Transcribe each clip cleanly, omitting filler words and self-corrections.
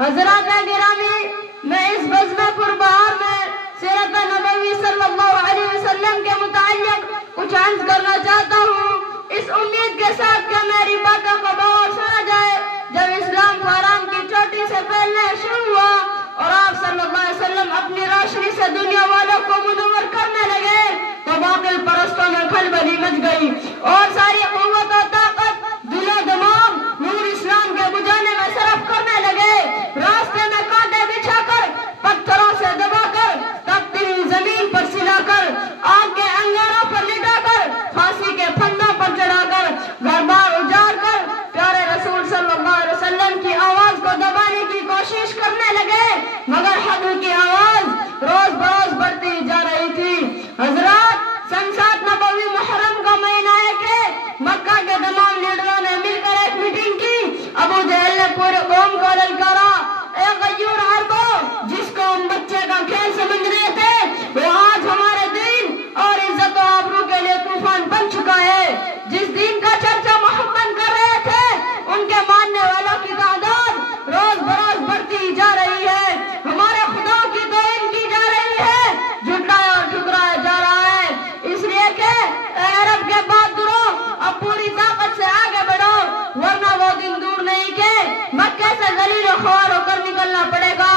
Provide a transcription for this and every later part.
حضرات گرامی، میں اس بزم پربہار میں سیرت نبوی صلی اللہ علیہ وسلم کے متعلق کچھ عرض کرنا چاہتا ہوں، اس امید کے ساتھ کہ میری باتوں کو غور سنا جائے۔ جب اسلام حرام کی چوٹی سے پھیلنا شروع ہوا اور آپ صلی اللہ علیہ وسلم اپنی روشنی سے دنیا والوں کو منور کرنے لگے تو باطل پرستوں میں کھلبلی مچ گئی اور ساری قوت و طاقت، دل و دماغ نور اسلام کے بجھانے میں صرف کرنے لگے۔ راستے میں کانٹے بچھا کر، پتھروں سے دبا کر، تپتی زمین پر سلا کر، آگ کے انگاروں پر لٹا کر، پھانسی کے پھندوں پر چڑھا کر، گھر بار اجاڑ کر پیارے رسول صلی اللہ علیہ وسلم کی آواز کو دبانے کی کوشش کرنے لگے، مگر حق کی آواز روز بروز بڑھتی جا رہی تھی۔ حضرات، سن 7 نبوی محرم کا مہینہ ہے کہ مکہ کے تمام لیڈروں نے مل کر ایک میٹنگ کی۔ ابو جہل نے پورے قوم کو للکارا، اے غیور عربو، جس کو ہم بچے کا کھیل سمجھ رہے تھے وہ آج ہمارے دین اور عزت و آبرو کے لیے طوفان بن چکا ہے۔ جس دین کا چرچا محمد کر رہے تھے ان کے ماننے والوں کی تعداد روز بروز بڑھتی جا رہی ہے، ہمارے خدا کی توہین کی جا رہی ہے، جھٹلایا اور ٹھکرایا جا رہا ہے۔ اس لیے کہ اے عرب کے بہادروں، اب پوری طاقت سے آگے بڑھو، ورنہ وہ دن دور نہیں کہ مکے سے ذلیل و خوار ہو کر نکلنا پڑے گا۔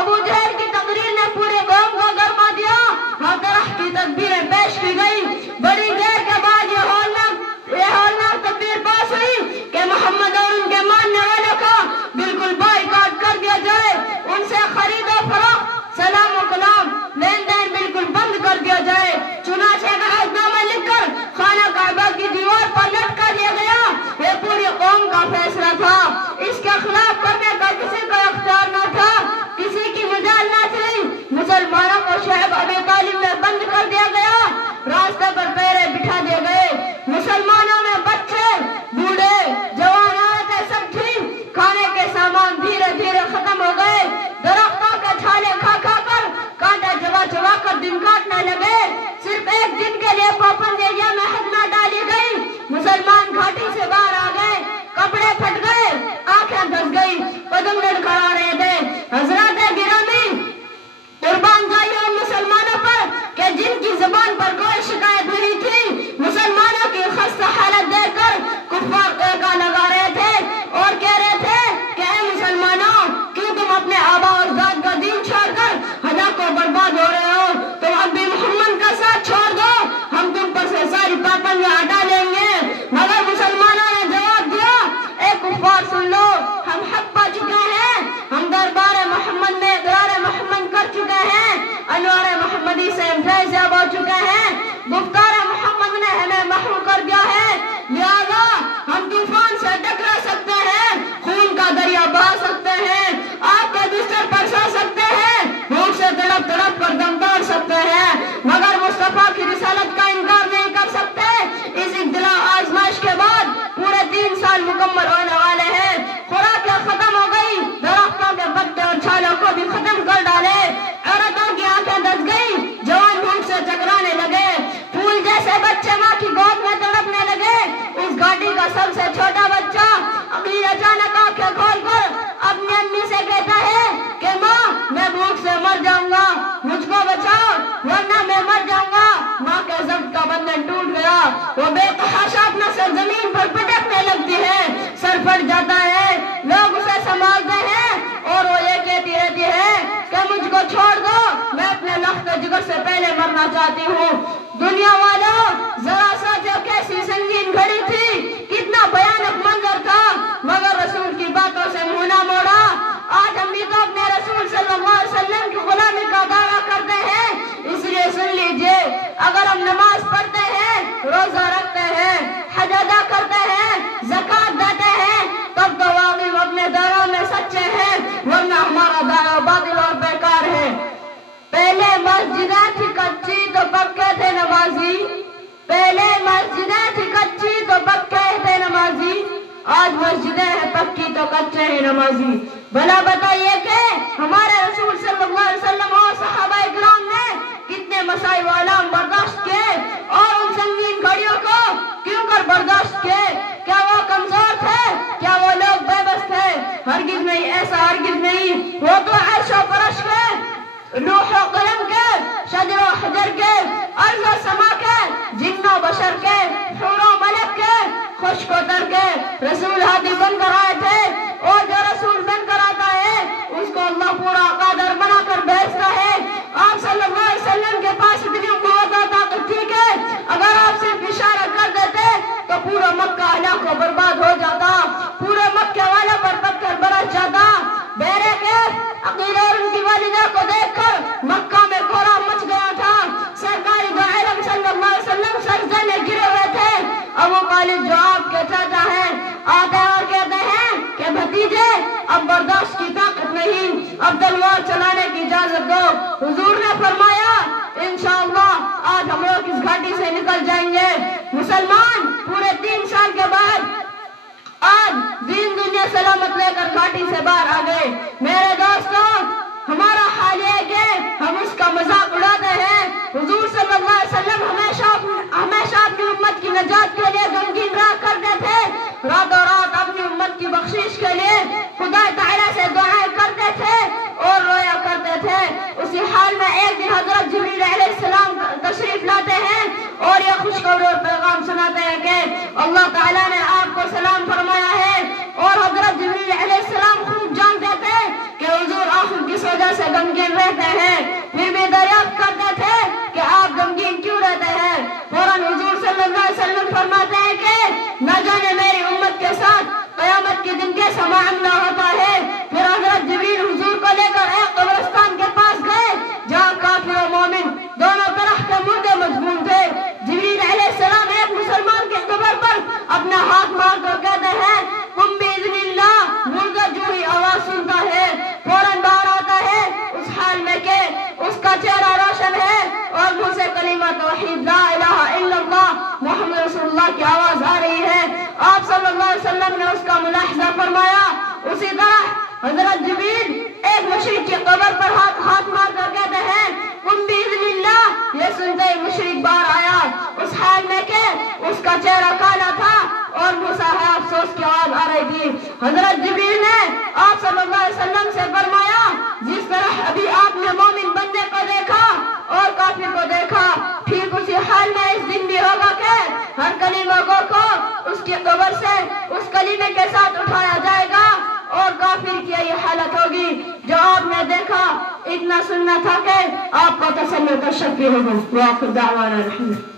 ابو جہل کی تقریر نے پورے قوم کو گرما دیا، ہر طرح کی تدبیریں پیش کی گئی۔ بڑی دیر کے بعد یہ ہولناک تدبیر پاس ہوئی کہ محمد اور ان کے ماننے والوں کا بالکل بائیکاٹ کر دیا جائے، ان سے خرید و فروخت، سلام و کلام، لین دین بالکل بند کر دیا جائے۔ چنانچہ ایک عہدنامہ لکھ کر خانہ کعبہ کی دیوار پر لٹکا دیا گیا۔ یہ پوری قوم کا فیصلہ تھا، اس کے خلاف کرنے کا کسی کو اختیار نہ تھا، کسی کی مجال نہ تھی۔ مسلمانوں کو شعب ابی طالب میں بند کر دیا گیا، راستے پر پیرے بٹھا دیے گئے۔ مسلمانوں میں بچے، بوڑھے، جوان، عورتیں سب تھیں۔ کھانے کے سامان دھیرے دھیرے ختم ہو گئے، درختوں کے چھالے کھا کھا کر، کانٹے چبا چبا کر دن کاٹنے لگے۔ صرف ایک دن کے لیے پابند ایریا میں حد نہ ڈالی گئی، مسلمان گھاٹی سے باہر آ گئے، کپڑے پھٹ گئے، آنکھیں دھس گئی، قدم لڑکھڑا رہے تھے۔ حضرات گرامی، قربان جائیے ان مسلمانوں پر کہ جن کی زبان پر کوئی شکایت نہیں تھی، مسلمانوں کی خستہ حالت دیکھ کر کفار ایکا لگا رہے تھے اور کہہ رہے تھے کہ اے مسلمانوں، کیوں تم اپنے آبا اور ذات کا دین چھوڑ کر ہلاک و برباد ہو رہے ہو؟ تم اب بھی محمد کا ساتھ چھوڑ دو، ہم تم پر سے ساری پابندیاں ہٹا لیں گے۔ مگر مسلمانوں نے جواب دیا، اے کفار سن لو، ہم حق پا چکے ہیں، ہم دربار محمد میں اقرار محمد کر چکے ہیں، انوار محمدی سے فیضیاب ہو چکے ہیں، گفتار محمد نے ہمیں محو کر دیا ہے، لہذا ہم طوفان سے ٹکرا سکتے ہیں، خون کا دریا بہا سکتے ہیں، آگ کے بستر پر سو سکتے ہیں، بھوک سے تڑپ تڑپ کر دم توڑ سکتے ہیں، مگر مصطفیٰ کی رسالت کا انکار نہیں کر سکتے۔ اس ابتلا آزمائش کے بعد پورے 3 سال مکمل ہونے والے ہیں۔ خوراکیں ختم ہو گئی، درختوں کے پتے اور چھالوں کو بھی ختم کر ڈالے، عورتوں کی آنکھیں دھس گئی، جوان بھوک سے چکرانے لگے، پھول جیسے بچے ماں کی گود میں تڑپنے لگے۔ اس گھاٹی کا سب سے چھوٹا بچہ ابھی اچانک آنکھیں کھول کر اپنی امی سے کہتا ہے کہ ماں، میں بھوک سے مر جاؤں گا، مجھ کو بچاؤ ورنہ میں مر جاؤں گا۔ ماں کے ضبط کا بندھن ٹوٹ گیا، وہ بے تحاشا اپنا سر زمین پر پٹکنے لگتی ہے، سر پھٹ جاتا ہے، لوگ اسے سنبھالتے ہیں اور وہ یہ کہتی رہتی ہے کہ مجھ کو چھوڑ دو، میں اپنے لخت جگر سے پہلے مرنا چاہتی ہوں۔ دنیا والوں، ذرا سوچو کیسی سنگین گھڑی تھی، کتنا بھیانک منظر تھا، مگر رسول کی باتوں سے منہ نہ موڑا۔ آج ہم بھی تو اپنے رسول صلی اللہ علیہ وسلم کی غلامی کا دعویٰ کرتے ہیں، اس لیے سن لیجئے، اگر ہم نماز پڑھتے ہیں، روزہ رکھتے ہیں، حج ادا کرتے ہیں، زکوٰۃ دیتے ہیں، تب تو واقعی اپنے دعووں میں سچے ہیں، ورنہ ہمارا دعویٰ باطل اور بیکار ہے۔ پہلے مسجدیں تھی کچی تو پکے تھے نمازی، پہلے مسجدیں تھی کچی تو پکے تھے نمازی، آج مسجدیں ہیں پکی تو کچے ہیں نمازی۔ بھلا بتائیے کہ ہمارے رسول صلی اللہ علیہ وسلم اور صحابہ اکرام نے کتنے مسائب و آلام برداشت کیے اور ان سنگین گھڑیوں کو کیوں کر برداشت کیے؟ کیا وہ کمزور تھے؟ کیا وہ لوگ بے بس تھے؟ ہرگز نہیں، ایسا ہرگز نہیں۔ کو برباد ہو جاتا، پورے مکے والوں پر پتھر برس جاتا۔ بیرے کے عقیل اور ان کی والدہ کو دیکھ کر مکہ میں کوہرام مچ گیا تھا۔ سرکار دو عالم صلی اللہ علیہ وسلم سجدے میں گرے ہوئے تھے۔ ابو طالب جو آپ کے چاچا ہیں آتے اور کہتے ہیں کہ بھتیجے اب برداشت کی طاقت نہیں، اب تلوار چلانے کی اجازت دو۔ حضور نے فرمایا انشاءاللہ آج ہم لوگ اس گھاٹی سے نکل جائیں گے۔ مسلمان پورے 3 سال کے بعد آج دین دنیا سلامت لے کر گھاٹی سے باہر آ گئے۔ میرے دوستوں، ہمارا حال یہ ہے کہ ہم اس کا مذاق اڑاتے ہیں۔ حضور صلی اللہ علیہ وسلم ہمیشہ اپنی امت کی نجات کے لیے غمگین رہا کرتے تھے، راتوں رات اپنی امت کی بخشش کے لیے خدا تعالیٰ سے دعائیں کرتے تھے اور رویا کرتے تھے۔ اسی حال میں ایک دن حضرت جبریل علیہ السلام تشریف لاتے ہیں اور یہ خوشخبری اور پیغام سناتے ہیں کہ اللہ تعالیٰ نے آپ کو سلام فرمایا ہے، اور حضرت جبریل علیہ السلام خوب جانتے تھے کہ حضور آخر کس وجہ سے غمگین رہتے ہیں، پھر بھی دریافت کرتے تھے کہ آپ غمگین کیوں رہتے ہیں۔ فوراً حضور صلی اللہ علیہ وسلم فرماتے ہیں کہ نہ جانے میری امت کے ساتھ قیامت کے دن کیسا معاملہ ہوتا ہے۔ پھر حضرت جبریل حضور کو لے کر ایک قبرستان کے پاس گئے جہاں کافر و مومن دونوں طرح کے مردے مدفون تھے۔ جبریل علیہ السلام ایک مسلمان کے قبر پر اپنا ہاتھ مار کر کہتے ہیں قم باذن اللہ، مردہ جو ہی آواز سنتا ہے فوراً باہر آتا ہے، اس حال میں کہ اس کا چہرہ روشن ہے اور منہ سے کلمہ توحید لا الہ الا اللہ محمد رسول اللہ کی آواز آ رہی ہے۔ آپ صلی اللہ علیہ وسلم نے اس کا ملاحظہ فرمایا۔ اسی طرح حضرت جبریل ایک مشرک کی قبر پر ہاتھ مار کر کہتے ہیں قم باذن اللہ، یہ سنتے ہی مشرک باہر آیا، اس حال میں کہ اس کا چہرہ کالا تھا اور منہ سے افسوس کی آواز آ رہی تھی۔ حضرت جبریل نے آپ صلی اللہ علیہ وسلم سے فرمایا جس طرح ابھی آپ نے مومن بندے کو دیکھا اور کافر کو دیکھا، ٹھیک اسی حال میں اس دن بھی ہوگا کہ ہر کلمہ گو کو اس کی قبر سے اس کلمے کے ساتھ اٹھایا جائے گا، اور کافر کی یہ حالت ہوگی جو آپ نے دیکھا۔ اتنا سننا تھا کہ آپ کو تسلی و تشفی ہوگی۔ وآخر دعوانا الحمد